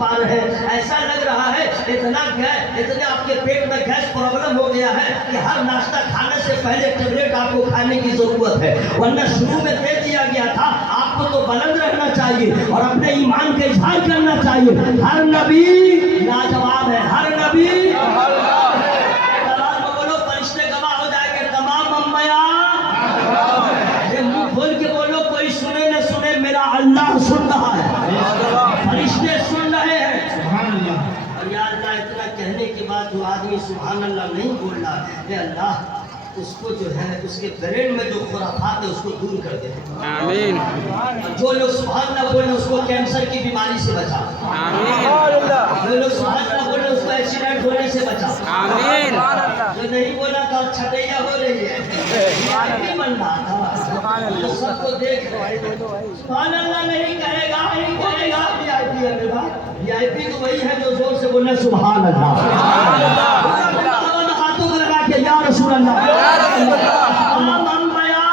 پا رہے ہیں. ایسا لگ رہا ہے اتنے آپ کے پیٹ میں گیس پرابلم ہو گیا ہے کہ ہر ناشتہ کھانے سے پہلے ٹیبلٹ آپ کو کھانے کی ضرورت ہے، ورنہ شروع میں دے دیا گیا تھا. آپ کو تو بلند رہنا چاہیے اور اپنے ایمان کا اظہار کرنا چاہیے. ہر نبی لاجواب ہے، ہر نبی بولو فرشتے گواہ ہو جائیں گے. تمام انبیاء منہ کھول کے بولو، کوئی سنے نہ سنے میرا اللہ سن رہا ہے، فرشتے سن رہے ہیں. اور یا اللہ اتنا کہنے کے بعد جو آدمی سبحان اللہ نہیں بول رہا ہے، اللہ اس کو جو ہے اس کے برین میں جو خرافات ہے اس کو دور کر دے. آمین. جو لوگ سبحان اللہ بولے اس کو کینسر کی بیماری سے بچا. آمین. جو لوگ سبحان اللہ بولے اس کو ایکسیڈنٹ ہونے سے بچا. آمین. جو نہیں بولا تھا چھٹیاں ہو رہی ہے، نہیں بن رہا تھا، تو سب کو دیکھ رہے ہیں. سبحان اللہ نہیں کہے گا، نہیں کہے گا. وی آئی پی ہے میرا، وی آئی پی تو وہی ہے جو زور سے بولنا سبحان اللہ. ہاتھوں کو لگا کے یا رسول اللہ. تمام انبیاء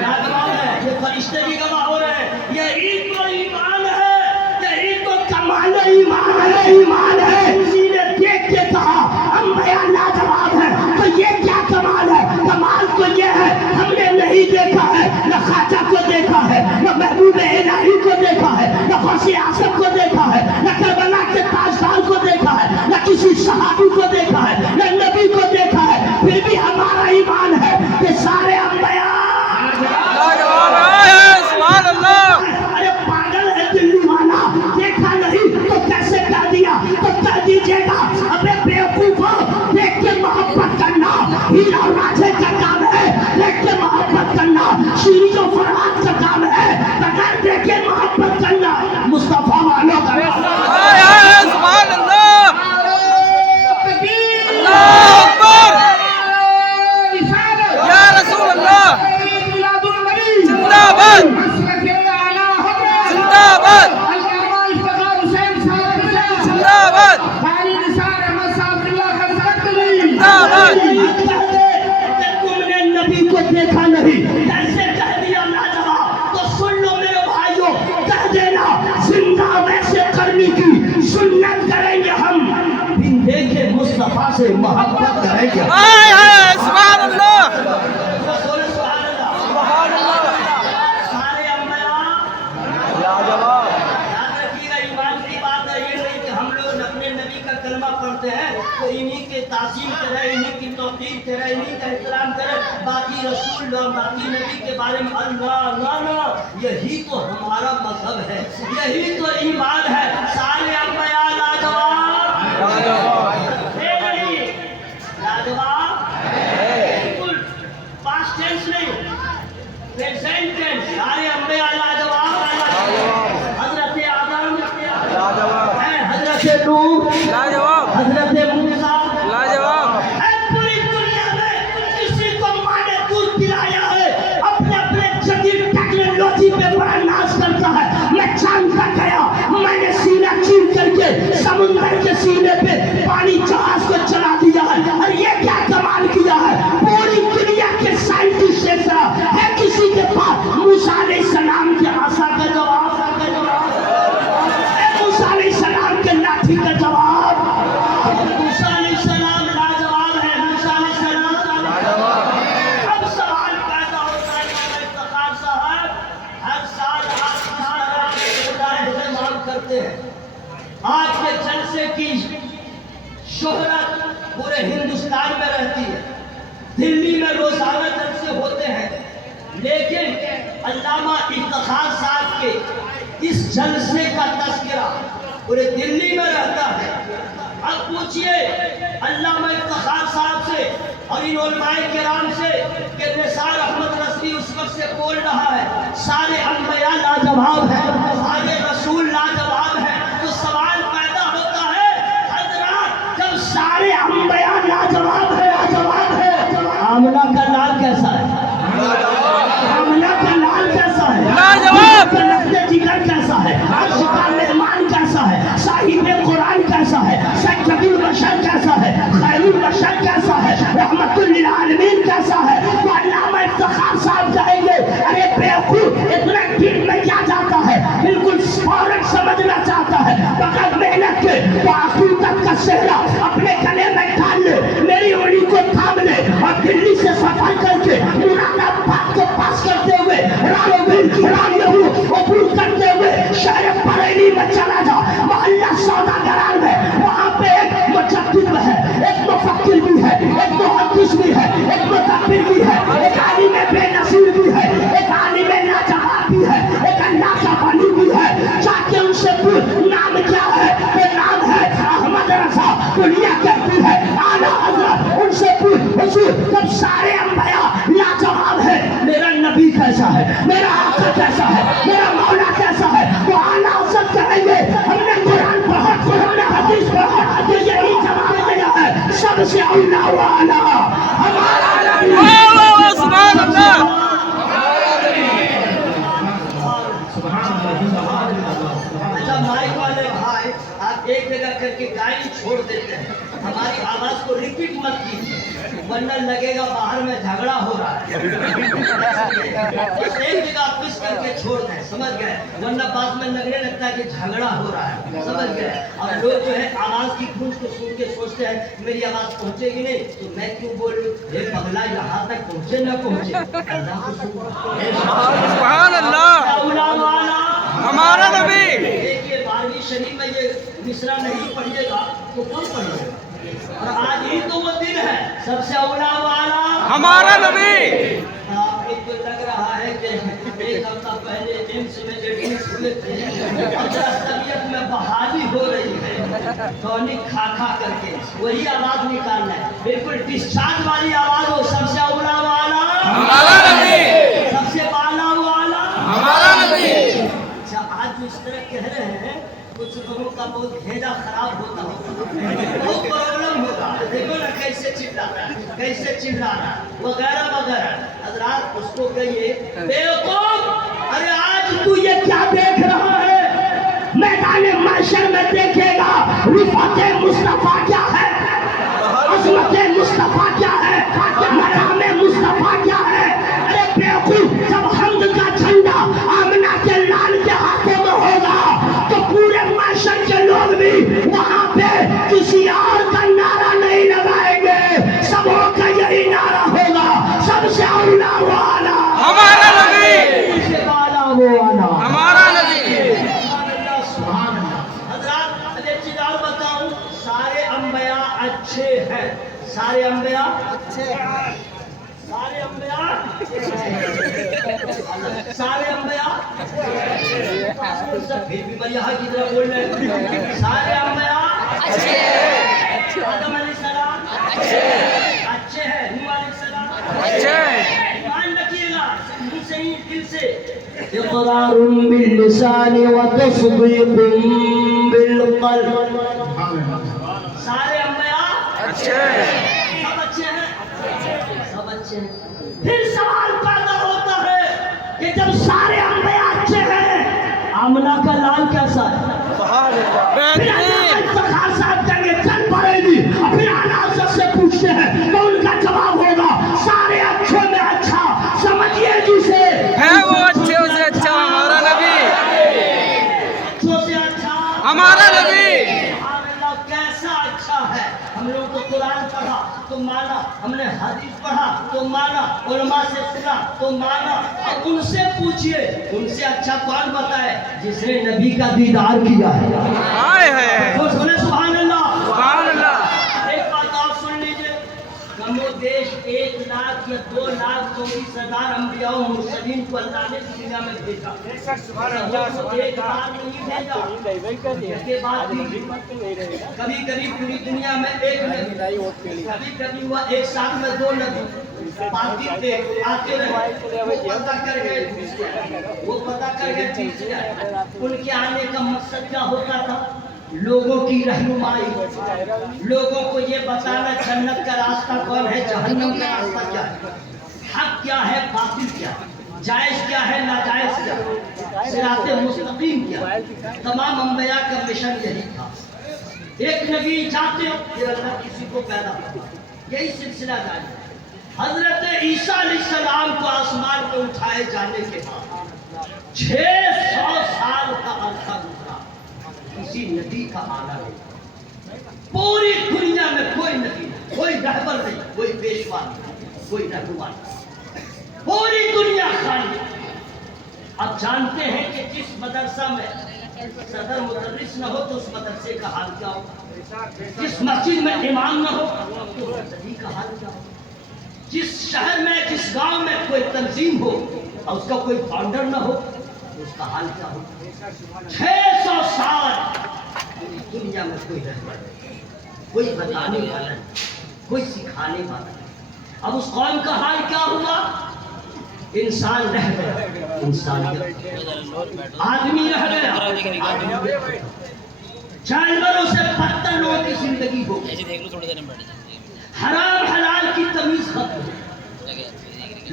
لاجواب ہے، یہ فرشتے بھی گواہ ہو رہے ہیں. یہی تو ایمان ہے، یہی تو کمال ایمان ہے. ایمان ہے کسی نے دیکھ کے کہا انبیاء لاجواب ہے، تو یہ کیا کمال ہے؟ کمال تو یہ ہے ہم نے نہیں دیکھا ہے، نہ خواجہ کو دیکھا ہے، نہ محبوب الہی کو دیکھا ہے، نہ غوث اعظم کو دیکھا ہے، نہ کربلا کے تاجدار کو دیکھا ہے، نہ کسی صحابی کو دیکھا ہے، نہ نبی کو دیکھا ہے. پھر بھی ہمارا ایمان ہے کہ سارے انبیاء لاجواب ہے. سبحان اللہ. ارے پاگل ہے دلی والا، دیکھا نہیں تو کیسے کہہ دیا؟ تو کہہ دیجیے گا ابے بیوقوفو، دیکھ کے محبت کرنا ہیرا اور راجے کا کام ہے، دیکھ کے محبت کرنا شیری و فرحات کا کام ہے، بغیر دیکھ کے محبت کرنا مصطفیٰ والوں کا کام ہے. سبحان اللہ. اللہ اکبر. یا رسول اللہ. زندہ باد. زندہ باد. زندہ باد. زندہ باد. تم نے نبی کو دیکھا نہیں، کیسے کہہ دیا لاجواب؟ تو سن لو میرے بھائیوں، کہہ دینا زندہ ویسے کرنے کی سنت کریں گے ہم، بن دیکھے مصطفیٰ سے محبت کریں گے. سبحان اللہ. سبحان اللہ. سارے انبیاء لاجواب. یاد رکھیے گا، ایمان کی بات ہے یہ نہیں کہ ہم لوگ اپنے نبی کا کلمہ پڑھتے ہیں تو انہی کے تعظیم کرے، انہی کی توقیر کرے، انہی کا احترام کرے، باقی رسول اللہ باقی نبی کے بارے میں اللہ لانا. یہی تو ہمارا مذہب ہے، یہی تو ایمان ہے. سارے انبیاء لاجواب ہے نہیں؟ لاجواب بالکل پاسٹ ٹینس نہیں، پریزنٹ ٹینس. سارے انبیاء لاجواب. حضرت آدم ہے، حضرت نوح لاجواب. حضرت موسیٰ لاجواب. پوری دنیا میں کسی کو ماں نے دودھ پلایا ہے اپنے اپنے جدید ٹیکنالوجی پہ بڑا ناز کرتا ہے. میں چاند پر گیا، میں نے سینہ چیر کر کے سمندر کے سینے پہ پانی جہاز کو چلا دیا ہے. اور یہ کیا کمال کیا ہے؟ پوری دنیا کے سائنٹسٹ ایسا ہے کسی کے پاس موسیٰ علیہ السلام کے عصا کا جواب، موسیٰ علیہ السلام کے لاٹھی کا جواب. موسیٰ علیہ السلام لاجواب ہے. موسیٰ علیہ السلام. اب سوال پیدا ہوتا ہے امام افتخار صاحب، ہر سال آپ کس طرح اہتمام کرتے ہیں؟ آپ کے جلسے کی شہرت پورے ہندوستان میں رہتی ہے، دلی میں روزانہ جلسے ہوتے ہیں، لیکن علامہ افتخار صاحب کے اس جلسے کا تذکرہ پورے دلی میں رہتا ہے. اب پوچھئے علامہ افتخار صاحب سے اور ان علماء کرام سے کہ نثار احمد رضوی اس وقت سے بول رہا ہے سارے انبیاء لاجواب ہیں، سارے رسول لاجواب ہیں، تو سوال پیدا ہوتا ہے حضرات جب سارے انبیاء لاجواب ہے، لاجواب ہے، آمنہ کا لال کیسا ہے؟ آمنہ کا لال کیسا ہے؟ لاجواب. جگر کیسا ہے؟ عرش کا مہمان کیسا ہے؟ صاحب قرآن کیسا ہے؟ سید البشر کیسا ہے؟ خیر البشر کیسا ہے؟ رحمت للعالمین کیسا ہے؟ تو علامہ افتخار صاحب کہیں گے ارے بیوقوف اتنا دل میں کیا جاتا ہے؟ بالکل فوراً समझना चाहता है बगैर मेहनत के तो हकीकत का सेहरा अपने गले में डाल ले, मेरी उंगली को थाम ले और दिल्ली से सफर करके मुरादाबाद को पास करते हुए अबूर करते हुए शहर बरेली में चला जा, मोहल्ला सौदागरान में वहाँ पे एक मुजद्दिद है, एक मुफक्किर भी है, एक मुहद्दिस भी है, एक मुतब्बिर भी है, एक आलिम बेनज़ीर भी है, एक आलिम लाजवाब भी है, एक अल्लाह का वली भी है। जाके उनसे पूछ नाम क्या है, तो नाम है अहमद रज़ा, दुनिया कहती है आला हज़रत। उनसे पूछ हुजूर जब सारे अंबिया लाजवाब है, मेरा नबी कैसा है, मेरा आका कैसा है, मेरा मौला कैसा है, तो आला हज़रत कहेंगे हमने कुरान पढ़ा, हमने हदीस पढ़ा, तो यही जवाब दिया है सबसे औला वाला हमारा नबी। सुभान अल्लाह। अच्छा माइक वाले भाई, आप एक जगह करके गाड़ी छोड़ देते हैं, हमारी आवाज को रिपीट मत कीजिए वरना लगेगा बाहर में झगड़ा हो रहा है। एक जगह पिस करके छोड़ दें, समझ गए, वरना बाद में लगने लगता है कि झगड़ा हो रहा है, समझ गए। और लोग जो है आवाज की गूंज को सुन के सोचते हैं मेरी आवाज पहुंचेगी नहीं तो मैं क्यों बोलूं, ये पगला यहाँ तक पहुंचे न पहुंचे। सुभान अल्लाह। हमारा नबी। देखिए 12वीं शरीफ में ये मिसरा नहीं पढ़िएगा तो कौन पढ़िएगा, और आज ही तो वो दिन है सबसे औला वाला हमारा नबी। आपको तो लग रहा है कि एक हफ्ता पहले एम्स में एडमिट हुए थे और तबीयत में बहाली हो रही है, टॉनिक खा खा करके वही आवाज निकालना है, बिल्कुल डिस्चार्ज वाली आवाज हो, सबसे औला वाला हमारा नबी, सबसे बाला वाला हमारा नबी। अच्छा आज इस तरह कह रहे हैं कुछ लोगों का बहुत भेजा खराब होता होगा, बहुत प्रॉब्लम होगा, देखो ना कैसे चिल्ला रहा है, कैसे चिल्ला रहा है वगैरह वगैरह। हजरात उसको कहिए बेवकूफ, अरे आज तू ये क्या देख रहा है, मैदान महशर में देखेगा रिफात मुस्तफा क्या है, अज़मत मुस्तफा क्या है, मकाम मुस्तफा क्या है। अरे बेवकूफ, जब हम्द का झंडा आमना के लाल के हाथों में होगा तो पूरे महशर के लोग भी वहाँ पे किसी और का नारा नहीं लगाएंगे, सबों का यही नारा होगा सबसे औला वाला हमारा नबी, सबसे वाला वो वाला हमारा नबी। सुभान अल्लाह। हज़रात एक चीज और बताऊं, सारे अंबिया अच्छे हैं, सारे अंबिया अच्छे हैं, सारे अंबिया सारे अंबिया फिर भी मैं यहाँ की तरह बोल रहे हैं, सारे अंबिया आदम अलैहिस्सलाम अच्छे हैं, नूह अलैहिस्सलाम अच्छे। ईमान रखिएगा मुंह से ही दिल से, इक़रारुम बिल्लिसानी व तस्दीक़ुम बिलक़ल्ब। सारे अंबिया अच्छे। सब अच्छे हैं, सब अच्छे हैं। फिर सवाल पैदा होता है कि जब सारे अंबिया अच्छे हैं, आमना का लाल कैसा है? फिर अल्लाह इफ्तिखार साहब कहेंगे चल बरेली, फिर आला हज़रत से पूछते हैं तो उनका जवाब होगा सारे अच्छे में अच्छा, समझिए जिसे है वो अच्छे से अच्छा हमारा नबी, अच्छों से अच्छा हमारा नबी। अल्लाह कैसा अच्छा है। हम लोग तो कुरान पढ़ा तो माना, हमने हदीस पढ़ा तो माना, उलमा से सुना तो माना। अब उनसे पूछिए उनसे अच्छा कौन बताए जिसने नबी का दीदार किया है। आए हैं। तो सुने सुभान अल्लाह। सुभान अल्लाह। एक बात और सुन लीजिए, कमो देश 1 लाख या 2 लाख 24,000 अंबिया और मुरसलीन को अल्लाह ने दुनिया में भेजा, एक बार नहीं भेजा, इसके बाद भी कभी कभी पूरी दुनिया में एक नबी, कभी कभी हुआ एक साथ में 2 नबी बाकी थे आते रहे, वो पता कर गए, वो पता कर गए ठीक है। उनके आने का मकसद क्या होता था? लोगों की रहनुमाई, लोगों को ये बताना जन्नत का रास्ता कौन है, जहन्नम का रास्ता क्या है, हक क्या है, बातिल क्या है, जायज क्या है, नाजायज क्या है, सिराते मुस्तकीम क्या है। तमाम अंबिया का मिशन यही था। एक नबी जाते फिर अल्लाह किसी को पैदा करता, यही सिलसिला जारी है। हजरत ईसा अलैहिस्सलाम को आसमान पर उठाए जाने के बाद 600 साल का अरसा गुजरा, किसी नदी का आना नहीं। पूरी दुनिया में कोई नदी नहीं, कोई रहबर नहीं, कोई पेशवा नहीं, कोई रहनुमा नहीं, पूरी दुनिया खाली। अब जानते हैं कि जिस मदरसा में सदर मुदर्रिस न हो तो उस मदरसे का हाल क्या हो, जिस मस्जिद में इमाम न हो तो नदी का हाल क्या हो, जिस शहर में जिस गांव में कोई तंजीम हो और उसका कोई फाउंडर न हो तो उसका हाल क्या हो। 600 साल पूरी दुनिया में कोई रहबर नहीं, कोई बताने वाला नहीं, कोई सिखाने वाला नहीं। अब उस कौम का हाल क्या हुआ, इंसान रह गया, इंसानियत, आदमी रह गया, जानवरों से बदतर लोगों की जिंदगी हो गई, हराम हलाल की तमीज खत्म हो,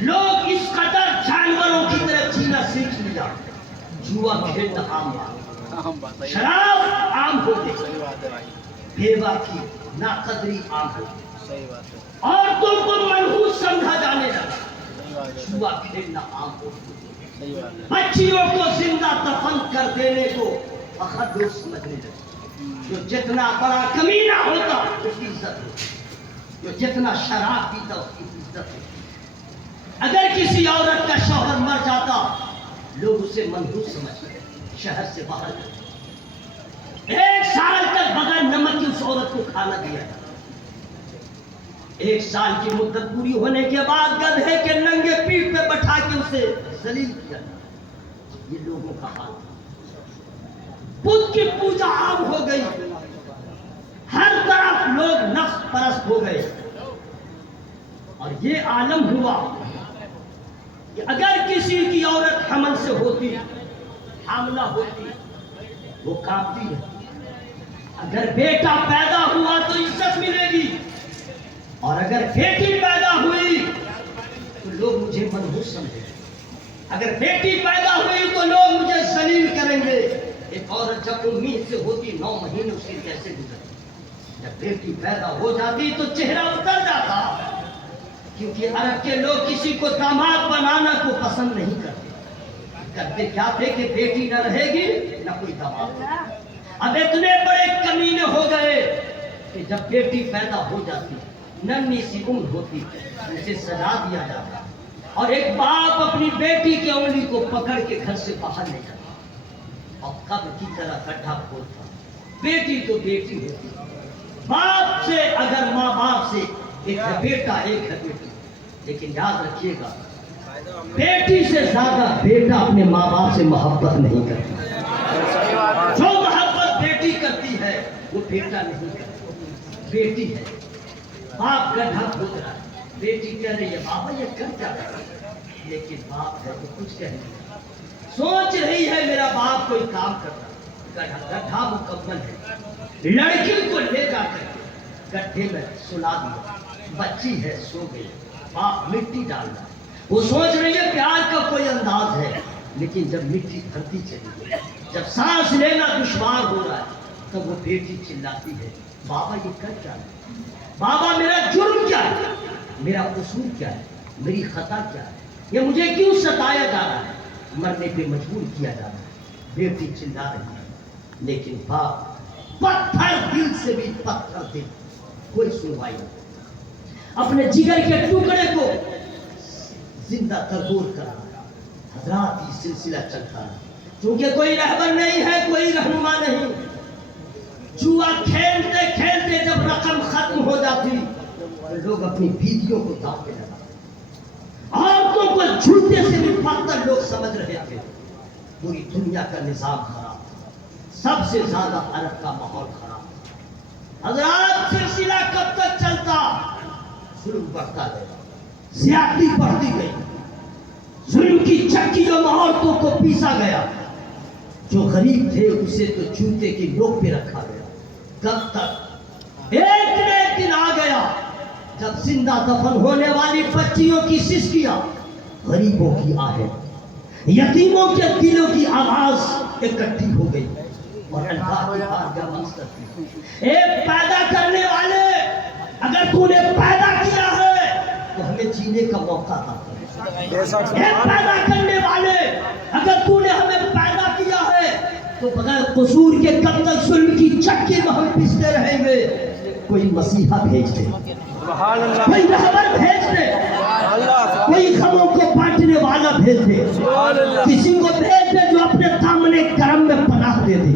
लोग इस कदर जानवरों की तरह जीना सीख लिया। जुआ खेलना आम बात, शराब आम हो गई, बेवफाई नाकदरी आम हो गई, औरतों को मनहूस समझा जाने लगा, जुआ खेलना आम हो गई, बच्चियों को जिंदा दफन कर देने को फखर लोग समझने लगे। जो जितना बड़ा कमीना होता उसकी इज्जत होती, जो जितना शराब पीता उसकी इज्जत होती। अगर किसी औरत का शौहर मर जाता लोग उसे मनहूस समझते, शहर से बाहर करते। 1 साल तक बगैर नमक की उस औरत को खाना दिया। 1 साल की मुद्दत पूरी होने के बाद गधे के नंगे पीठ पे बैठा के उसे जलील किया। ये लोगों का हाल। बुद्ध की पूजा आम हो गई, हर तरफ लोग नफ्स परस्त हो गए और ये आलम हुआ कि अगर किसी की औरत हमल से होती, हामला होती, वो कांपती रहती। अगर बेटा पैदा हुआ तो इज्जत मिलेगी और अगर बेटी पैदा हुई तो लोग मुझे मनहूस समझेंगे, अगर बेटी पैदा हुई तो लोग मुझे जलील करेंगे। एक औरत जब उम्मीद से होती 9 महीने उसके कैसे गुजरते, जब बेटी पैदा हो जाती तो चेहरा उतर जाता, क्योंकि अरब के लोग किसी को दामाद बनाना को पसंद नहीं करते क्या थे कि बेटी न रहेगी न कोई दामाद। अब इतने बड़े कमीने हो गए कि जब बेटी पैदा हो जाती, नन्ही सी उम्र होती, उसे सजा दिया जाता और एक बाप अपनी बेटी की उंगली को पकड़ के घर से बाहर ले जाता और कब्र की तरह गड्ढा खोदता। बेटी तो बेटी होती, बाप से अगर माँ बाप से एक है बेटा एक है बेटी, लेकिन याद रखिएगा बेटी से ज्यादा बेटा अपने माँ बाप से मोहब्बत नहीं करता। जो मोहब्बत बेटी करती है वो बेटा नहीं करता। बेटी है, बाप गड्ढा खोद रहा है, बेटी कह रही है बाबा ये कर क्या रहा है, लेकिन बाप है तो कुछ कह नहीं, सोच रही है मेरा बाप कोई काम कर रहा। गड्ढा मुकम्मल है, लड़की को ले जाकर गड्ढे में सुला दिया, बच्ची है सो गई, बाप मिट्टी डाल रहा है। वो सोच रही है प्यार का कोई अंदाज है, लेकिन जब मिट्टी भरती चली गई, जब सांस लेना दुश्वार हो रहा है, तब वो बेटी चिल्लाती है बाबा ये कर क्या है, बाबा मेरा जुर्म क्या है, मेरा कसूर क्या है, मेरी खता क्या है, ये मुझे क्यों सताया जा रहा है, मरने पे मजबूर किया जा रहा है। बेटी चिल्ला रही है, लेकिन बाप पत्थर दिल से भी पत्थर दिल, कोई सुनवाई नहीं। अपने जिगर के टुकड़े को जिंदा तरबूर करा। हजरात ये सिलसिला चलता है, क्योंकि कोई रहबर नहीं है, कोई रहनुमा नहीं। जुआ खेलते खेलते जब रकम खत्म हो जाती तो लोग अपनी बीवियों को दांव पे लगाते, औरतों को झूठे से भी पत्थर लोग समझ रहे थे। पूरी दुनिया का निजाम खराब था, सबसे ज्यादा अरब का माहौल खराब था। हजरात सिलसिला कब तक चलता, जुल्म बढ़ता गया, ज्यादती बढ़ती गई, जुल्म की चक्कियों में औरतों को पीसा गया, जो गरीब थे उसे तो जूते की नोक पे रखा गया। कब तक, एक दिन आ गया जब जिंदा दफन होने वाली बच्चियों की सिसकियां, गरीबों की आहें, यतीमों के दिलों की आवाज इकट्ठी हो गई और अल्लाह की बारगाह में अर्ज़ करती, एक पैदा करने वाले अगर तूने पैदा किया है तो हमें जीने का मौका था। एक पैदा करने वाले अगर तूने हमें पैदा किया है तो बगैर कसूर के कब तक जुल्म की चक्की में हम पिसते रहेंगे? कोई मसीहा भेज दे, कोई रहबर भेज दे, कोई गमों को बांटने वाला भेज दे, किसी को भेज दे जो अपने सामने करम में पनाह दे दे।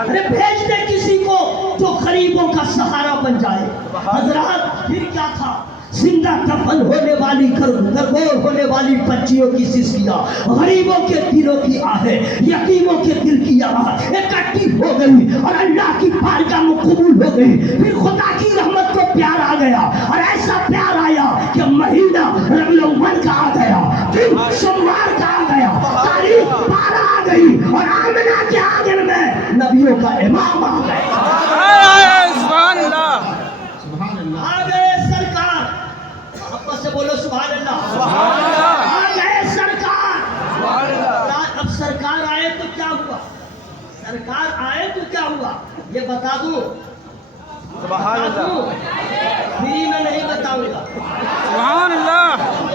अरे भेज दे किसी को जो गरीबों का सहारा बन जाए। हजरात फिर क्या था? जिंदा दफन होने वाली गरगोर होने वाली बच्चियों की सिसकियां, गरीबों के दिलों की आहें, यतीमों के दिल की आवाज इकट्ठी हो गई और अल्लाह की बारगाह में कबूल हो गई। फिर खुदा की रहमत को प्यार आ गया और ऐसा प्यार आया कि महीना रबीउल अव्वल का आ गया, फिर सोमवार का आ गया, तारीख 12 आ गई और आमिना के आंगन में नबियों का इमाम आ गया। सुभान अल्लाह, आ गए सरकार, आपस से बोलो सुभान अल्लाह। सुभान अल्लाह, आ गए सरकार। सुभान अल्लाह। अब सरकार आए तो क्या हुआ? सरकार आए तो क्या हुआ ये बता दूं? सुभान अल्लाह, फ्री में नहीं बताऊंगा। सुभान अल्लाह।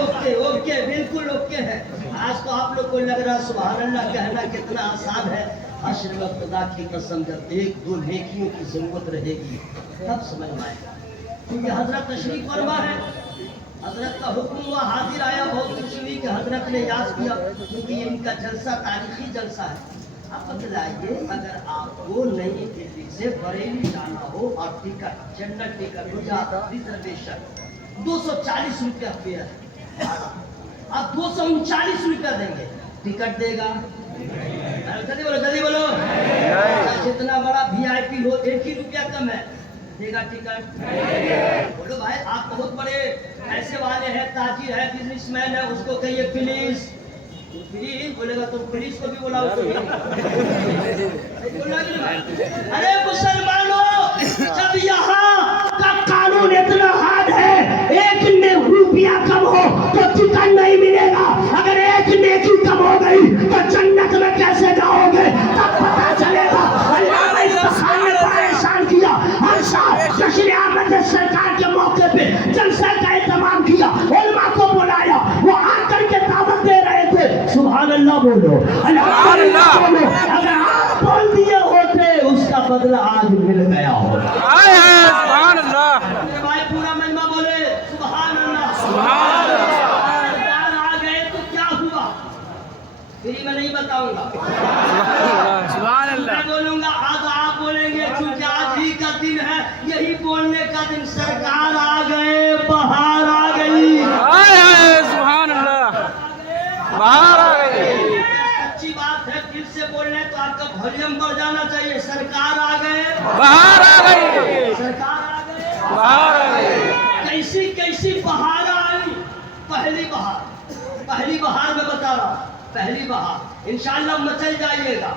ओके ओके, बिल्कुल ओके है। आज तो आप लोग को लग रहा सुभान अल्लाह कहना कितना आसान है। हश्र में खुदा की कसम जब एक दो नेकियों की जरूरत रहेगी तब समझ में आएगा। क्योंकि हजरत तशरीफ फरमा है, हजरत का हुक्म हुआ, हाजिर आया, बहुत खुशी हुई कि हजरत ने याद किया, क्योंकि इनका जलसा तारीखी जलसा है। अब बतलाइए, अगर आपको नई दिल्ली से बरेली जाना हो और टिकट जनरल टिकट हो जाता रिजर्वेशन 240 रुपया फेयर है, आप 239 रुपया देंगे, टिकट देगा? जल्दी बोलो जल्दी बोलो। जितना बड़ा VIP हो 1 ही रुपया कम है, देगा टिकट? बोलो भाई, आप बहुत बड़े पैसे वाले हैं, ताजिर है, बिजनेसमैन है, उसको कहिए प्लीज। प्लीज बोलेगा तो पुलिस को भी बुलाओ। अरे मुसलमानों, जब यहाँ का कानून इतना हार्ड है, एक ने रुपया कम हो तो टिकट नहीं मिलेगा, अगर एक नेकी कम हो गई तो जन्नत में कैसे जाओगे तब पता चलेगा। अल्लाह ने इस्तेमाल में बड़ा एहसान किया। हर साल जश्न आमद सरकार के मौके पे जलसे का इंतजाम किया, उलमा को बुलाया, वो आकर के दावत दे रहे थे। सुभान अल्लाह बोलो, सुभान अल्लाह बोलो। अगर आप बोल दिए होते उसका बदला आज मिल गया हो। आए हैं सुभान अल्लाह, भाई पूरा मजमा बोले सुभान अल्लाह। सुभान अल्लाह। सरकार आ गए तो क्या हुआ? फ्री में नहीं बताऊंगा, सुभान अल्लाह। मैं बोलूंगा। आज आप बोलेंगे क्योंकि आज ही का दिन है, यही बोलने का दिन। सरकार आ गए, बाहर आ गई। आए हैं सुभान अल्लाह, बाहर आ गई। अच्छी बात है, फिर से बोलने तो आपका वॉल्यूम बढ़ जाना चाहिए। सरकार आ गए, बाहर आ गई, सरकार आ गए, बाहर आ गई। कैसी कैसी बहार आई। पहली बहार में बता रहा हूं, पहली बहार इंशाल्लाह मचल जाइएगा,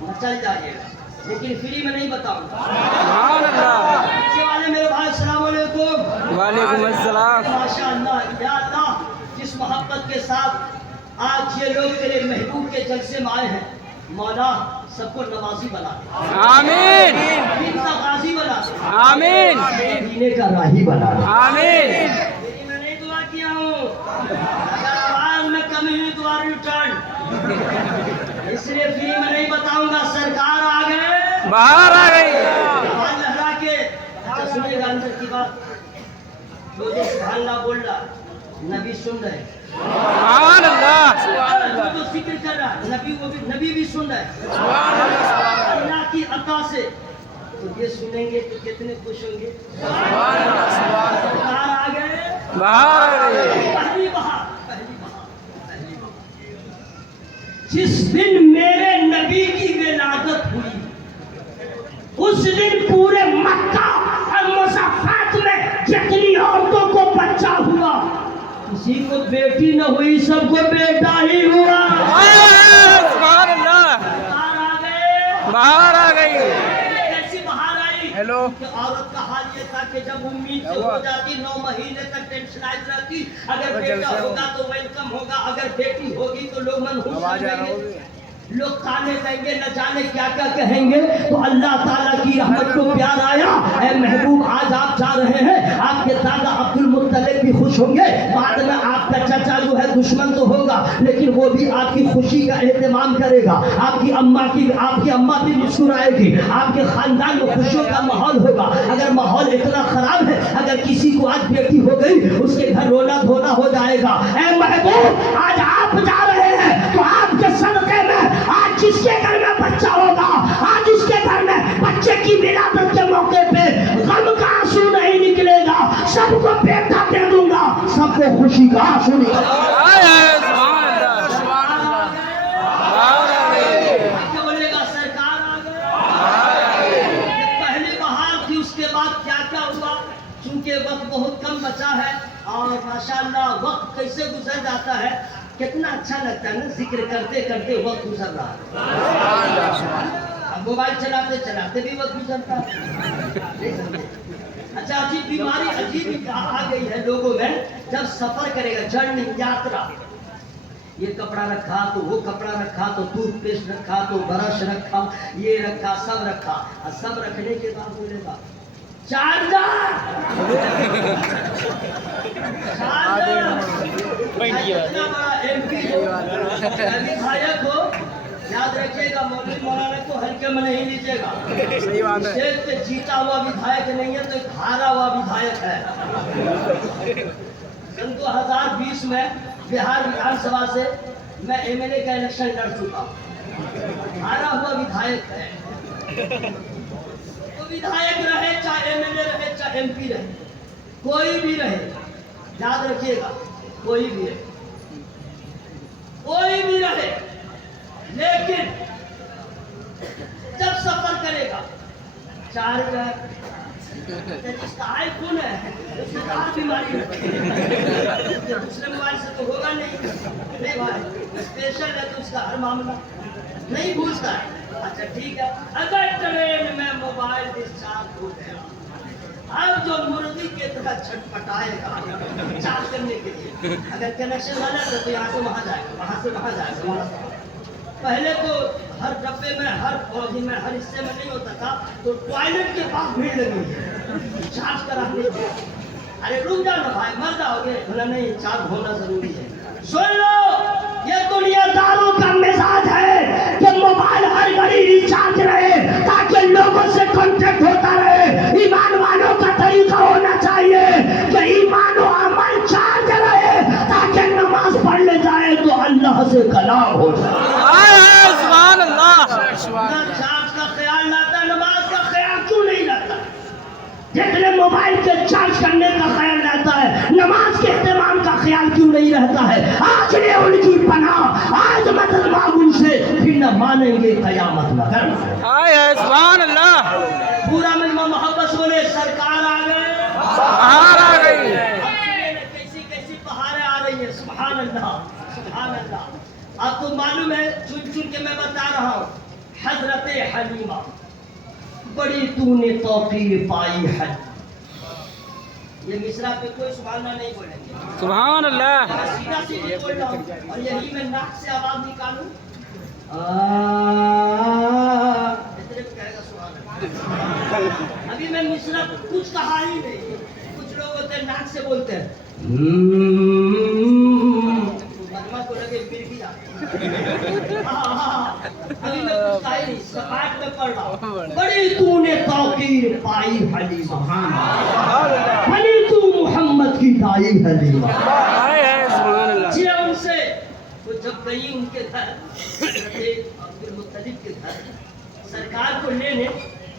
मचल जाइएगा, लेकिन फ्री में नहीं बताऊंगा। सुभान अल्लाह। पीछे वाले मेरे भाई अस्सलाम वालेकुम। वालेकुम अस्सलाम। माशाअल्लाह, या अल्लाह, जिस मोहब्बत के साथ आज ये लोग तेरे महबूब के जलसे में आए हैं, मौला सबको नवाजी बना दे, आमीन, दीन का गाजी बना दे, आमीन, जीने का राही बना दे। आमीन। मेरी मैं नहीं दुआ किया हूँ, अगर आवाज में कमी हुई तो रिटर्न, इसलिए फ्री में नहीं बताऊंगा। सरकार आ गए, बाहर आ गई। आवाज लहरा के। अच्छा सुनिएगा अंदर की बात, जो सुभान अल्लाह बोल रहा, नबी सुन रहे, सुभान अल्लाह, सुभान अल्लाह, जो जिक्र कर रहा है, नबी भी सुन रहे, सुभान अल्लाह, अल्लाह की अता से। तो ये सुनेंगे तो कितने खुश होंगे। सुभान अल्लाह, सुभान अल्लाह। सरकार आ गए, बाहर आ गई। पहली बहार। जिस दिन मेरे नबी की विलादत हुई, उस दिन पूरे मक्का और मुज़फ्फरात में जितनी औरतों को बच्चा हुआ, किसी को बेटी न हुई, सबको बेटा ही हुआ। सुभान अल्लाह, सरकार आ गए, बाहर आ गई। कैसी बाहर आई? हेलो। कि औरत का हाल ये था कि जब उम्मीद से हो जाती 9 महीने तक टेंशनाइज रहती, अगर बेटा होगा तो वेलकम होगा, अगर बेटी होगी तो लोग मनहूस समझेंगे, लोग ताने देंगे, न जाने क्या क्या कहेंगे। तो अल्लाह ताला की रहमत को प्यार आया। ऐ महबूब, आज आप जा रहे हैं, आपके दादा अब्दुल मुत्तलिब भी खुश होंगे, बाद में आपका चाचा जो है दुश्मन तो होगा, लेकिन वो भी आपकी खुशी का एहतमाम करेगा। आपकी अम्मा भी मुस्कुराएगी, आपके खानदान में खुशियों का माहौल होगा। अगर माहौल इतना खराब है, अगर किसी को आज बेटी हो गई, उसके घर रोना धोना हो जाएगा। ऐ महबूब, आज आप जा रहे हैं तो आपके सदक़े में आज जिसके घर में बच्चा होगा, आज जिसके घर में बच्चे की विलादत के मौके पे गम का आंसू नहीं निकलेगा, सबको बेटा दे दूंगा, सबको खुशी का आंसू निकलेगा। बोलेगा सरकार आ गए। पहली बहार थी, उसके बाद क्या क्या हुआ, चूंकि वक्त बहुत कम बचा है और माशाअल्लाह वक्त कैसे गुजर जाता है, कितना अच्छा लगता है ना, जिक्र करते करते वक्त गुजर रहा है। अब मोबाइल चलाते चलाते भी वक्त गुजरता है। अच्छा, अजीब बीमारी अजीब आ गई है लोगों में। जब सफर करेगा, जर्नी यात्रा, ये कपड़ा रखा तो वो कपड़ा रखा तो टूथपेस्ट रखा तो ब्रश रखा, ये रखा सब रखा, और सब रखने के बाद बोलेगा चार्जर। इतना बड़ा MP विधायक हो, याद रखिएगा, मौलवी मौलाना को हल्के में नहीं लीजिएगा। सही बात है। स्टेज पे जीता हुआ विधायक नहीं है, तो एक हारा हुआ विधायक है। सन 2020 में बिहार विधानसभा से मैं MLA का इलेक्शन लड़ चुका हूँ, हारा हुआ विधायक है। तो विधायक रहे, चाहे MLA रहे, चाहे MP रहे, कोई भी रहे, याद रखिएगा, कोई भी रहे, कोई भी रहे, लेकिन जब सफर करेगा, चार्जर, जिसका आईफोन है उसमें कहाँ बीमारी है, दूसरे मोबाइल से तो होगा नहीं भाई, स्पेशल है तो उसका हर मामला नहीं भूलता है। अच्छा ठीक है, अगर ट्रेन में मोबाइल डिस्चार्ज हो गया, अब जो मुर्गी के तरह छटपटाएगा चार्ज करने के लिए, अगर कनेक्शन गलत है तो यहाँ से वहाँ जाएगा, वहाँ से वहाँ जाएगा। पहले तो हर डब्बे में, हर पौधे में, हर हिस्से में नहीं होता था, तो टॉयलेट के पास भीड़ लगी है चार्ज कराने के। अरे रुक जाओ ना भाई, मर जाओगे। बोला नहीं, चार्ज होना जरूरी है। सुन लो, ये दुनियादारों का मिजाज है कि मोबाइल हर घड़ी रिचार्ज रहे ताकि लोगों से कांटेक्ट होता रहे। ईमान वालों का तरीका होना चाहिए कि ईमान और अमल चार्ज रहे ताकि नमाज पढ़ ले जाए तो अल्लाह से कलाम हो जाए। चार्ज का ख्याल लाता, नमाज का ख्याल क्यों नहीं लाता? जितने मोबाइल के चार्ज करने का ख्याल रहता है, नमाज के एहतमाम का ख्याल क्यों नहीं रहता है? आज ने उनकी पनाह, आज मदद मांग उनसे, फिर न मानेंगे कयामत मगर। पूरा मजमा मोहब्बत बोले सरकार आ गए, बाहर आ गई। कैसी कैसी बहारें आ रही है, सुभान अल्लाह सुभान अल्लाह। आपको मालूम है, चुन चुन के मैं बता रहा हूँ, हजरत हलीमा बड़ी तूने तौफीक पाई है। ये मिसरा पे कोई सुभान अल्लाह नहीं बोलेंगे, सुभान अल्लाह। मैं सीधा सीधी बोल रहा हूँ, और यही मैं नाक से आवाज निकालूं, इतने पे कहेगा सुभान अल्लाह। अभी मैं मिसरा कुछ कहा ही नहीं। कुछ लोग होते हैं नाक से बोलते हैं, मजमा को लगे फिर भी अभी मैं कुछ कहा ही नहीं, सपाट में पढ़ रहा हूँ। बड़ी तूने तौकीर पाई हलीमा, हली तू मोहम्मद की दाई हलीमा। जी उनसे तो जब गई उनके घर, अब्दुल मुत्तलिब के घर, सरकार को लेने,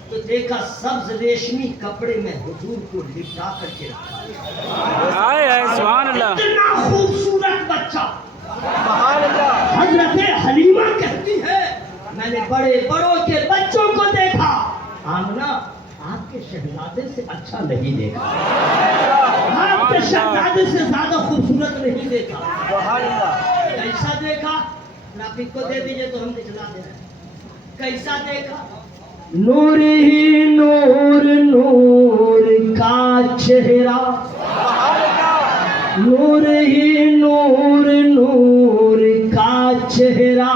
तो देखा सब्ज रेशमी कपड़े में हुजूर को लिपटा करके रखा। इतना खूबसूरत बच्चा। हजरत हलीमा कहती है, मैंने बड़े बड़ों के बच्चों को देखा, आमना आपके शहजादे से अच्छा नहीं देखा, आपके शहजादे से ज्यादा खूबसूरत नहीं देखा। कैसा देखा? ग्राफिक को दे दीजिए तो हम दिखला दे रहे हैं। कैसा देखा? नूर ही नूर, नूर का चेहरा, नूर ही नूर, नूर का चेहरा।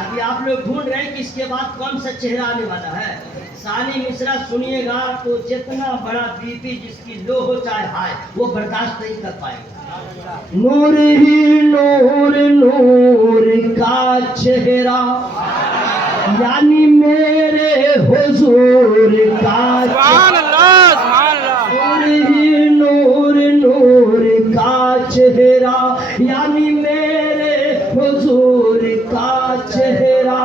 अभी आप लोग ढूंढ रहे हैं कि इसके बाद कौन सा चेहरा आने वाला है। सानी मिश्रा सुनिएगा तो जितना बड़ा बीपी जिसकी लो हो चाहे हाई, वो बर्दाश्त नहीं कर पाएगा। نور ہی نور نور کا چہرہ یعنی میرے حضور کا سبحان اللہ سبحان اللہ نور ہی نور نور کا چہرہ یعنی میرے حضور کا چہرہ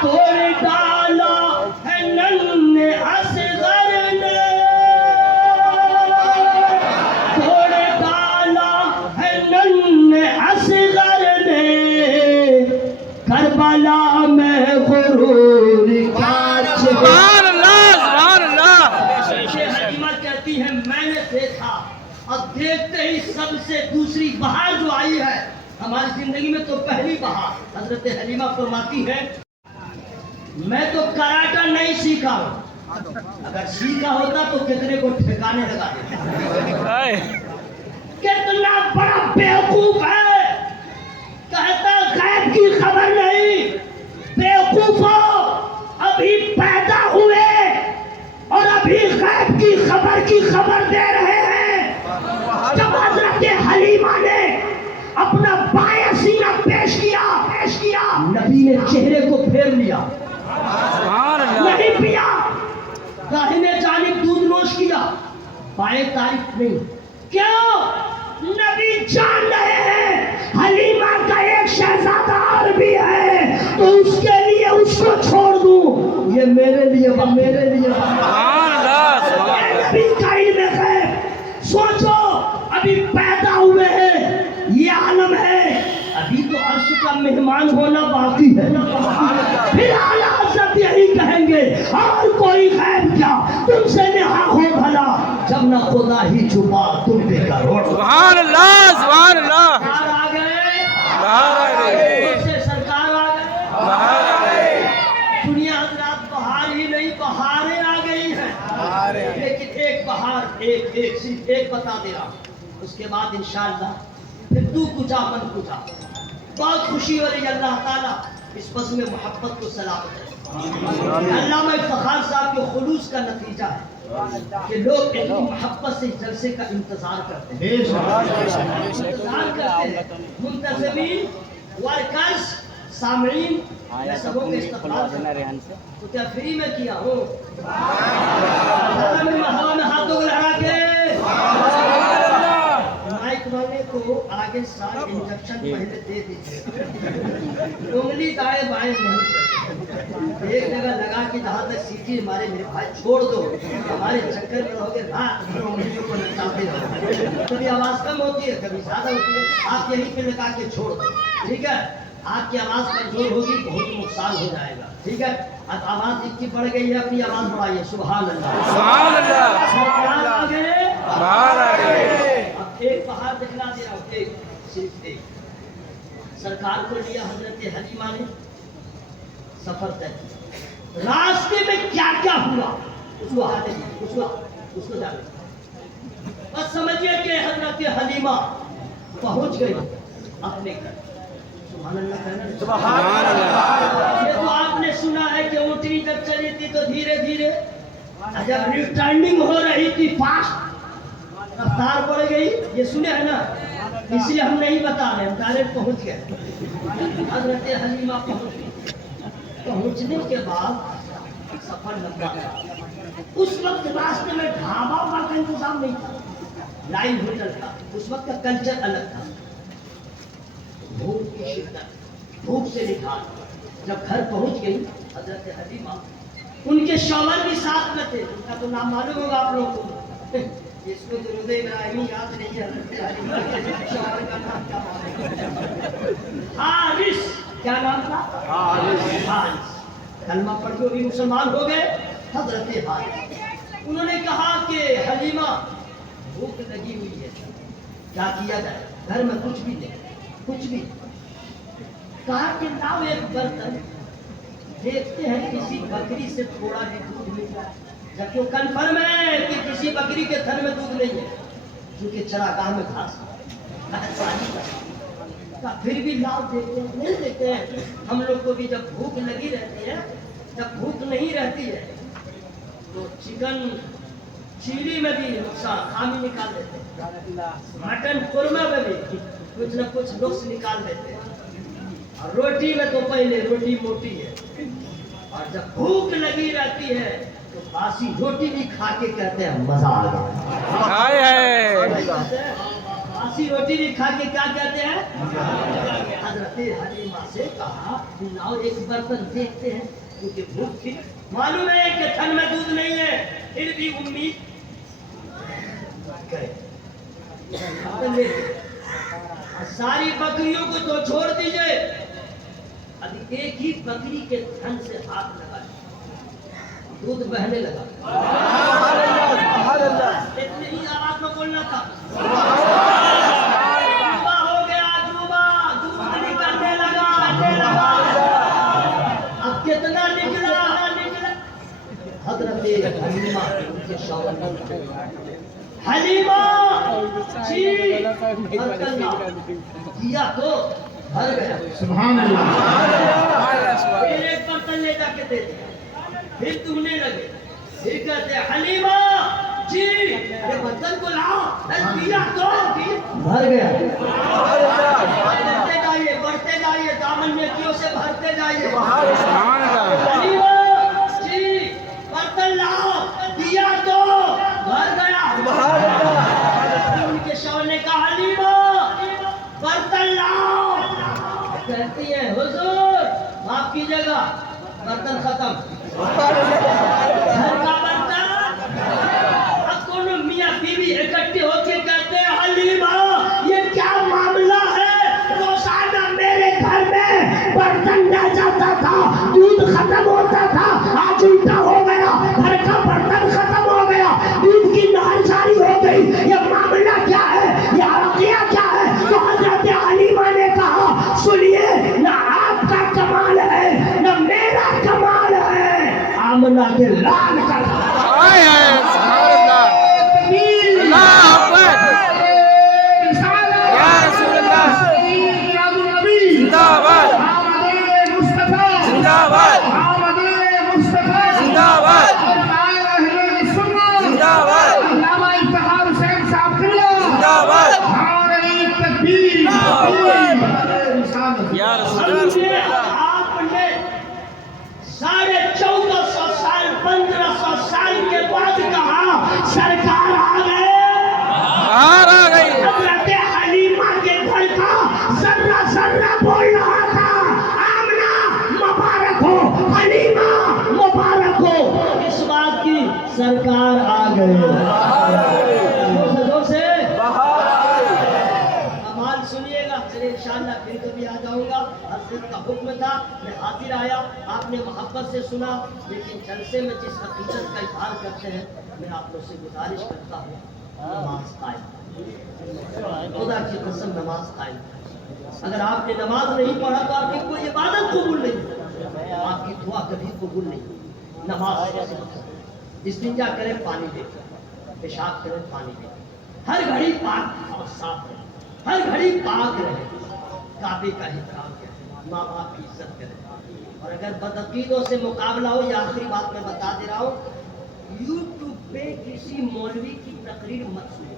توڑ ڈالا ہے ننھے اصغر نے توڑ ڈالا ہے ننھے اصغر نے کربلا میں غرور کا چہرہ سبحان اللہ سبحان اللہ حلیمہ کہتی ہے میں نے دیکھا اور دیکھتے ہی سب سے دوسری بہار جو آئی ہے ہماری زندگی میں تو پہلی بہار حضرت حلیمہ فرماتی ہے میں تو کراٹا نہیں سیکھا ہوں اگر سیکھا ہوتا تو کتنے کو ٹھکانے لگا دیتا اے، کتنا بڑا بیوقوف ہے کہتا غیب کی خبر نہیں بیوقوفو ابھی پیدا ہوئے اور ابھی غیب کی خبر دے رہے ہیں جب حضرت حلیمہ نے اپنا بائیں سینہ پیش کیا نبی نے چہرے کو پھیر لیا سبحان اللہ نہیں پیا داہنے جانب دودھ نوش کیا بائیں طرف نہیں کیوں نبی جان رہے ہیں حلیمہ کا ایک شہزادہ اور بھی ہے تو اس کے لیے اس کو چھوڑ دوں یہ میرے لیے سبحان اللہ سبحان اللہ نبی کا علم غیب سوچو ابھی پیدا ہوئے ہیں یہ عالم ہے ابھی تو عرش کا مہمان ہونا باقی ہے پھر اعلیٰ حضرت یہی کہیں گے اور کوئی غیب کیا تم سے نہا ہو بھلا جب نہ خدا ہی چھپا تم پہ کروڑ سبحان اللہ سبحان اللہ سرکار آ گئے باہر آ گئے سے سرکار آ گئے باہر آ گئے دنیا حضرات بہار ہی نہیں بہاریں آ گئی ہیں لیکن ایک بہار ایک صرف ایک بتا دے رہا ہوں اس کے بعد انشاءاللہ پھر تو کچھ من کچھ بہت خوشی ہو رہی ہے اللہ تعالیٰ اس بس میں محبت کو سلامت ہے علامہ افتخار صاحب کے خلوص کا نتیجہ ہے کہ لوگ اتنی محبت سے اس جلسے کا انتظار کرتے ہیں انتظار کرتے ہیں منتظمین ورکرز سامعین میں سبوں کے استقبال کرتا ہوں تو کیا فری میں کیا ہو ہوا میں ہاتھوں کو لڑا کے مائک والے کو آگے سال انجیکشن پہلے دے دیجیے انگلی دائیں بائیں نہیں ایک جگہ لگا کے جہاں تک سیٹی ہمارے میرے بھائی چھوڑ دو ہمارے چکر میں رہو گے رات بھر انگلیوں کو نچاتے رہو کبھی آواز کم ہوتی ہے کبھی زیادہ ہوتی ہے آپ یہیں پہ لگا کے چھوڑ دو ٹھیک ہے آپ کی آواز کمزور ہوگی بہت نقصان ہو جائے گا ٹھیک ہے اب آواز اتنی بڑھ گئی ہے اپنی آواز بڑھائیے سبحان اللہ سبحان اللہ سرکار آ گئے باہر آ گئے اب ایک بہار دکھلا دے رہا ہوں ایک صرف ایک سرکار کو لیا حضرت حلیمہ نے سفر طے کیا راستے میں کیا کیا ہوا اس کو ہاتھ اس کو جانے بس سمجھیے کہ حضرت حلیمہ پہنچ گئی اپنے گھر سبحان اللہ کہنا سبحان اللہ یہ تو آپ نے سنا ہے کہ اونٹنی جب چلی تھی تو دھیرے دھیرے جب ریٹرننگ ہو رہی تھی فاسٹ رفتار بڑھ گئی یہ سنے ہیں نا اس لیے ہم نہیں بتا رہے ہم ڈائریکٹ پہنچ گئے حضرت حلیمہ پہنچ گئی پہنچنے کے بعد سفر لمبا تھا اس وقت راستے میں ڈھابا کا انتظام نہیں تھا لائن ہوٹل تھا اس وقت کا کلچر الگ تھا بھوک کی شدت بھوک سے نکال جب گھر پہنچ گئی حضرت حلیمہ ان کے شوہر بھی ساتھ میں تھے ان کا تو نام معلوم ہوگا آپ لوگوں کو اس کو درود ابراہیمی یاد نہیں ہے حضرت حلیمہ کے شوہر کا نام کیا ہے حارث کیا نام تھا حارث کلمہ پڑھ کے بھی مسلمان ہو گئے حضرت حارث انہوں نے کہا کہ حلیمہ بھوک لگی ہوئی ہے کیا کیا جائے گھر میں کچھ بھی نہیں کچھ بھی کہا کہ لاؤ ایک برتن دیکھتے ہیں کسی بکری سے تھوڑا بھی دودھ مل جائے جبکہ وہ کنفرم ہے کہ کسی بکری کے تھن میں دودھ نہیں ہے کیونکہ چراگاہ میں گھاس پھر بھی لاؤ دیکھتے ہیں نہیں دیکھتے ہیں ہم لوگ کو بھی جب بھوک لگی رہتی ہے جب بھوک نہیں رہتی ہے تو چکن चीनी में भी नुकसान खामी निकाल देते हैं, मटन कुरमा में भी कुछ न कुछ नुक्स निकाल देते हैं। और रोटी में तो पहले रोटी मोटी है, और जब भूख लगी रहती है तो बासी रोटी भी खा के कहते हैं मजा आ गया। हाय हाय बासी रोटी भी खा के क्या कहते हैं? हजरत हलीमा से कहा लाओ एक बर्तन देखते हैं, क्योंकि भूख थी। मालूम है कि ठंड में दूध नहीं है, फिर भी उम्मीद गए। बर्तन लेके और सारी बकरियों को तो छोड़ दीजिए, अभी एक ही बकरी के थन से हाथ लगा, दूध बहने लगा। इतनी ही आवाज में बोलना था। जुबा हो गया, जुबा दूध निकलने लगा। अब कितना निकला? हजरत हलीमा उनके शौहर ने हलीमा जी बर्तन लाओ। किया तो भर गया। सुभान अल्लाह। फिर एक बर्तन ले जाके दे दिया, फिर तुमने लगे, फिर कहते हलीमा जी ये बर्तन को लाओ। किया तो भर गया। बढ़ते जाइए दामन नेकियों से भरते जाइए। हलीमा जी बर्तन लाओ। दिया तो भर गया। उनके शौहर ने कहा हलीमा बर्तन लाओ। कहती है हुजूर माफ कीजिएगा, बर्तन खत्म। घर का बर्तन। अब दोनों मियाँ बीवी इकट्ठे होके कहते हैं हलीमा ये क्या मामला है? रोजाना मेरे घर में बर्तन रह जाता था, दूध खत्म होता था, आज उल्टा हो गया, घर का बर्तन खत्म हो गया, दूध की नहर जारी हो गई, ये मामला क्या है? ये वाकया क्या है? तो हजरत हलीमा ने कहा सुनिए, न आपका कमाल है न मेरा कमाल है, आमना के लाल का हाय हाय सुभान अल्लाह अल्लाह अकबर या रसूल अल्लाह जिंदाबाद जिंदाबाद जिंदाबाद जिंदाबाद या रसूल आपने 1450 साल 1500 साल के बाद कहा सरकार आ गए। बाहर आ गई। हजरत हलीमा के घर का जर्रा जर्रा बोल रहा था आमना मुबारक हो, हलीमा मुबारक हो, इस बात की सरकार आ गए। से अमाल सुनिएगा, चलिए इंशाअल्लाह फिर कभी आ जाऊंगा। हजरत का हुक्म था, मैं हाजिर आया, आपने मोहब्बत से सुना, लेकिन जलसे में जिस हकीकत का इजहार करते हैं मैं आप लोग से गुजारिश करता हूँ नमाज कायम, खुदा की कसम नमाज कायम। अगर आपने नमाज नहीं पढ़ा तो आपकी कोई इबादत कबूल नहीं, आपकी दुआ कभी कबूल नहीं। नमाज इस्तिंजा करें पानी देकर, पेशाब करें पानी देकर, हर घड़ी पाक और साफ रहे, हर घड़ी पाक रहे, काबे का एहतराम करें, माँ बाप की इज्जत करें। और अगर बदअकीदों से मुकाबला हो, या आखिरी बात मैं बता दे रहा हूँ, यूट्यूब पे किसी मौलवी की तकरीर मत सुनो,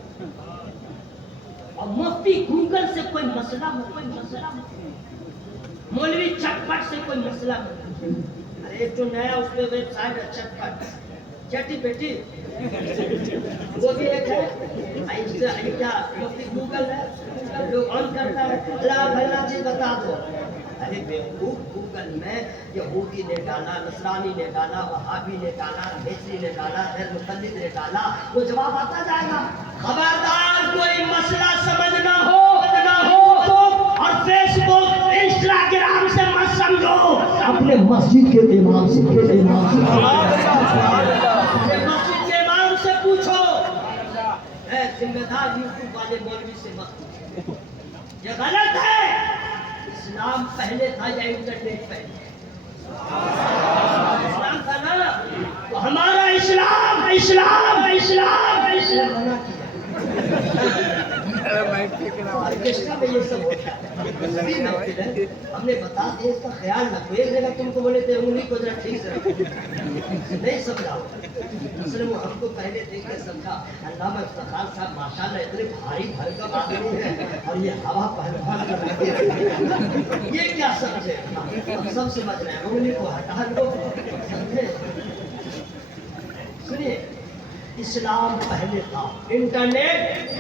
और मुफ्ती गूगल से कोई मसला मौलवी चटपट से कोई मसला मत। अरे जो नया उस पे वेबसाइट है चटपट चटी बेटी, वो भी एक है, क्या मुफ्ती गूगल है, लोग ऑन करता है, अल्लाह भला चीज बता दो। अरे बेवकूफ, गूगल में यहूदी ने डाला, नसरानी ने डाला, वहाबी ने डाला, भेजरी ने डाला, गैर मुक़ल्लिद ने डाला, वो जवाब आता जाएगा। खबरदार कोई मसला समझना हो तो और फेसबुक इंस्टाग्राम से मत समझो, अपने मस्जिद के इमाम से पूछो। जिम्मेदार यूट्यूब वाले मौलवी से मत पूछो, ये गलत है। इस्लाम पहले था या इंटरनेट पहले? इस्लाम था ना, तो हमारा इस्लाम मना किया। آرکیسٹرا میں یہ سب ہوتا ہے بھی محفل ہے ہم نے بتا دیا اس کا خیال رکھو ایک جگہ تم کو بولے تھے انگلی کو ذرا ٹھیک سے رکھو نہیں سمجھا اصل وہ ہم کو پہلے دیکھ کے سمجھا علامہ افتخار صاحب ماشاءاللہ اتنے بھاری بھرکم آدمی ہے اور یہ ہوا پہلوان کر رہے ہیں یہ کیا سمجھے ہم سب سمجھ رہے ہیں انگلی کو ہٹا دو سمجھے سنیے اسلام پہلے تھا انٹرنیٹ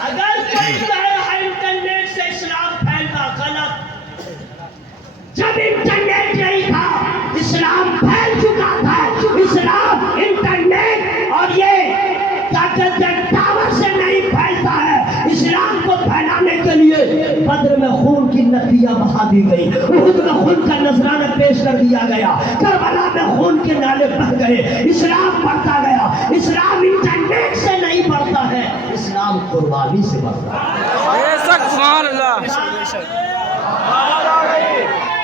اگر کوئی کہہ رہا ہے انٹرنیٹ سے اسلام پھیلتا غلط جب انٹرنیٹ نہیں تھا اسلام پھیل چکا تھا اسلام انٹرنیٹ اور یہ کیا کہتے ہیں ٹاور سے نہیں پھیلتا ہے اسلام کو پھیلانے کے لیے بدر میں خون کی ندیاں بہا دی گئی احد میں خون کا نذرانہ پیش کر دیا گیا کربلا میں خون کے نالے بہہ گئے اسلام بڑھتا گیا اسلام انٹرنیٹ سے نہیں بڑھتا ہے اسلام قربانی سے بڑھتا ہے بے شک سبحان اللہ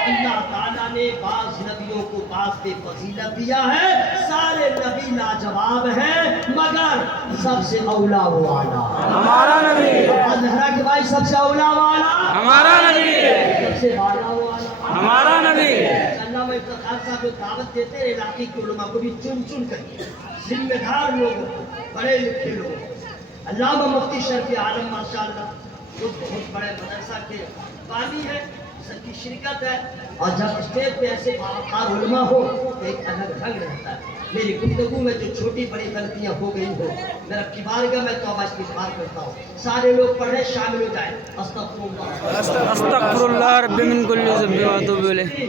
اللہ تعالیٰ نے بعض نبیوں کو بعض پہ فضیلت دیا ہے سارے نبی لاجواب ہیں مگر سب سے اولا والا ہمارا نبی زہرا کے بھائی سب سے اولا والا ہمارا نبی سب سے والا والا ہمارا نبی علامہ افتخار صاحب جو دعوت دیتے ہیں علاقے کے علماء کو بھی چن چن کر ذمہ دار لوگوں کو پڑھے لکھے لوگ علامہ مفتی شرف عالم ماشاءاللہ جو بہت بڑے مدرسہ کے بانی ہے سب کی شرکت ہے اور جب اسٹیج پہ ایسے باوقار علماء ہو تو ایک الگ رنگ رہتا ہے میری گفتگو میں جو چھوٹی بڑی غلطیاں ہو گئی ہو میرا کی بارگاہ میں توبہ استغفار کرتا ہوں سارے لوگ پڑھے شامل ہو جائیں استغفر اللہ رب من کل ذنب و اتوب الیہ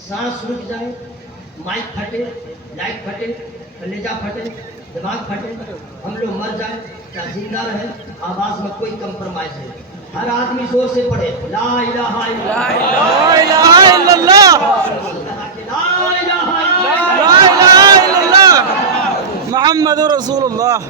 سانس رک جائے مائک پھٹے لائٹ پھٹے کلیجہ پھٹے دماغ پھٹے ہم لوگ مر جائیں کیا زندہ رہے آواز میں کوئی کمپرومائز نہیں ہر آدمی زور سے پڑھے لا الہ الا اللہ لا الہ لا الہ الا اللہ محمد رسول اللہ